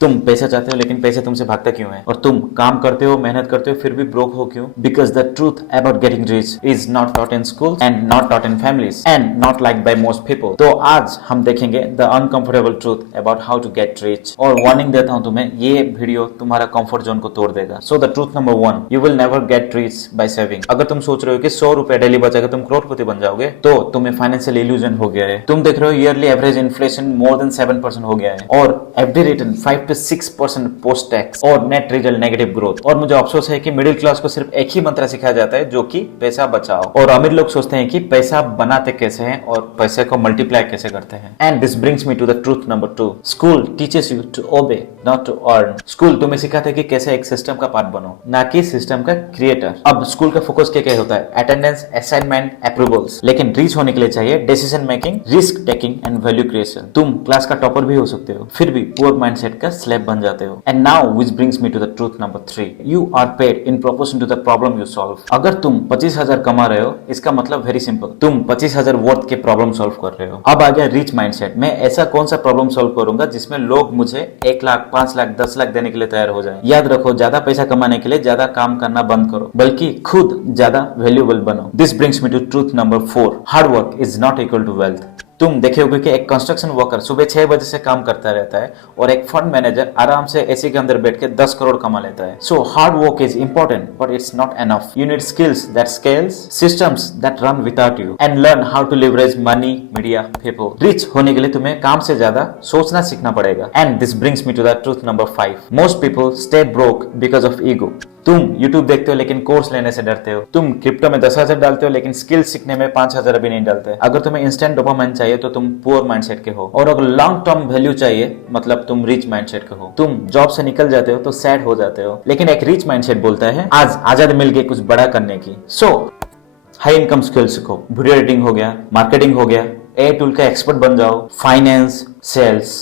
तुम पैसा चाहते हो लेकिन पैसे तुमसे भागता क्यों है? और तुम काम करते हो, मेहनत करते हो, फिर भी ब्रोक हो क्यों? Because the truth about getting rich is not taught in school and not taught in families and not like by most people. तो आज हम देखेंगे the uncomfortable truth about how to get rich. और warning देता हूं तुम्हें, ये video तुम्हारा कंफर्ट जोन को तोड़ देगा। So the truth number 1, you will never get rich by saving. अगर तुम सोच रहे हो कि 100 रुपए डेली बचाकर तुम करोड़पति बन जाओगे, तो तुम्हें फाइनेंशियल इल्यूजन हो गया है। तुम देख रहे हो yearly average inflation more than 7% हो गया है और FD return 5 to 6% post tax और नेट रिजल्ट नेगेटिव ग्रोथ। और मुझे अफसोस है कि मिडिल क्लास को सिर्फ एक ही मंत्र सिखाया जाता है, जो कि पैसा बचाओ। और अमीर लोग सोचते हैं कि पैसा बनाते कैसे हैं और पैसे को मल्टीप्लाई कैसे करते हैं। And this brings me to the truth number 2, school teaches you to obey not to earn. School तुम्हें सिखाता है कि कैसे एक सिस्टम का पार्ट बनो, ना कि सिस्टम का क्रिएटर। अब स्कूल का फोकस क्या होता है? Attendance, assignment, approvals. लेकिन रीच होने के लिए चाहिए decision making, risk taking and value creation. तुम क्लास का टॉपर भी हो सकते हो, फिर भी पुअर माइंडसेट का स्लेव बन जाते हो। And now which brings me to the truth number 3, you are paid in proportion to the problem you solve. अगर तुम 25,000 कमा रहे हो, इसका मतलब वेरी सिंपल, तुम 25,000 वर्थ के प्रॉब्लम सॉल्व कर रहे हो। अब आ गया रिच माइंडसेट। मैं ऐसा कौन सा प्रॉब्लम सॉल्व करूंगा जिसमें लोग मुझे 1 लाख, 5 लाख, 10 लाख देने के लिए तैयार हो जाए। याद रखो, ज्यादा पैसा कमाने के लिए ज्यादा काम करना बंद करो, बल्कि खुद ज्यादा वैल्यूएबल बनो। This brings me to truth number 4, hard work is not equal to wealth. तुम देखे होगे कि एक कंस्ट्रक्शन वर्कर सुबह 6 बजे से काम करता रहता है और एक फंड मैनेजर आराम से एसी के अंदर बैठ के 10 करोड़ कमा लेता है। So hard work is important but it's not enough. You need skills that scales, systems that run without you and learn how to leverage money, media, people. Rich होने के लिए तुम्हें काम से ज्यादा सोचना सीखना पड़ेगा। And this brings me to the truth number 5, most people stay broke because of ego. तुम YouTube देखते हो लेकिन कोर्स लेने से डरते हो। तुम क्रिप्टो में 10,000 डालते हो लेकिन स्किल सीखने में 5,000 अभी नहीं डालते। अगर तुम्हें इंस्टेंट डोपामाइन चाहिए तो तुम पुअर माइंडसेट के हो, और अगर लॉन्ग टर्म वैल्यू चाहिए मतलब तुम रिच माइंडसेट के हो। तुम जॉब से निकल जाते हो तो सैड हो जाते हो, लेकिन एक रिच माइंडसेट बोलता है आज आजाद मिल गई कुछ बड़ा करने की। सो हाई इनकम स्किल सीखो, वीडियो एडिटिंग हो गया, मार्केटिंग हो गया, ए टूल का एक्सपर्ट बन जाओ, finance, sales.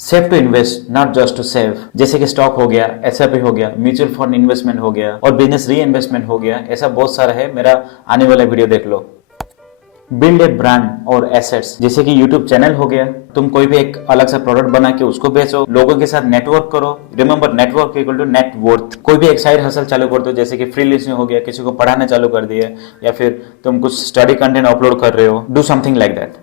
Save to invest not just to save, जैसे कि स्टॉक हो गया, एसआईपी हो गया, म्यूचुअल फंड इन्वेस्टमेंट हो गया और बिजनेस री इन्वेस्टमेंट हो गया। ऐसा बहुत सारा है, मेरा आने वाला वीडियो देख लो। बिल्ड ए ब्रांड और एसेट्स, जैसे कि यूट्यूब चैनल हो गया। तुम कोई भी एक अलग सा प्रोडक्ट बना के उसको बेचो, लोगों के साथ नेटवर्क करो। Remember, network equal to net worth. कोई भी एक साइड हसल चालू कर दो, जैसे कि फ्रीलांसिंग हो गया, किसी को पढ़ाना चालू कर दिया, या फिर तुम कुछ स्टडी कंटेंट अपलोड कर रहे हो। Do something like that.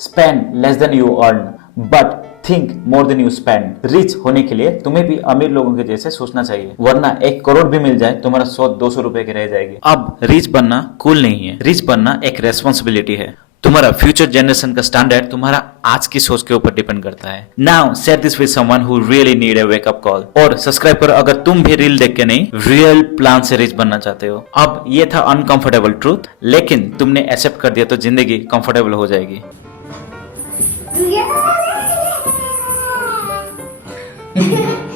Spend less than you earn but think more than you spend. Rich होने के लिए तुम्हें भी अमीर लोगों के जैसे सोचना चाहिए, वरना 1 करोड़ भी मिल जाए तुम्हारा 100-200 रुपए की रह जाएगी। अब रिच बनना कूल नहीं है, रिच बनना एक रेस्पॉन्सिबिलिटी है। तुम्हारा फ्यूचर जनरेशन का स्टैंडर्ड तुम्हारा आज की सोच के ऊपर डिपेंड करता है। Now share this with someone who really need a wake up call. और सब्सक्राइब करो अगर तुम भी रील देख के नहीं, रियल प्लान से रिच बनना चाहते हो। अब ये था अनकंफर्टेबल ट्रूथ, लेकिन तुमने एक्सेप्ट कर दिया तो जिंदगी कंफर्टेबल हो जाएगी। Yeah.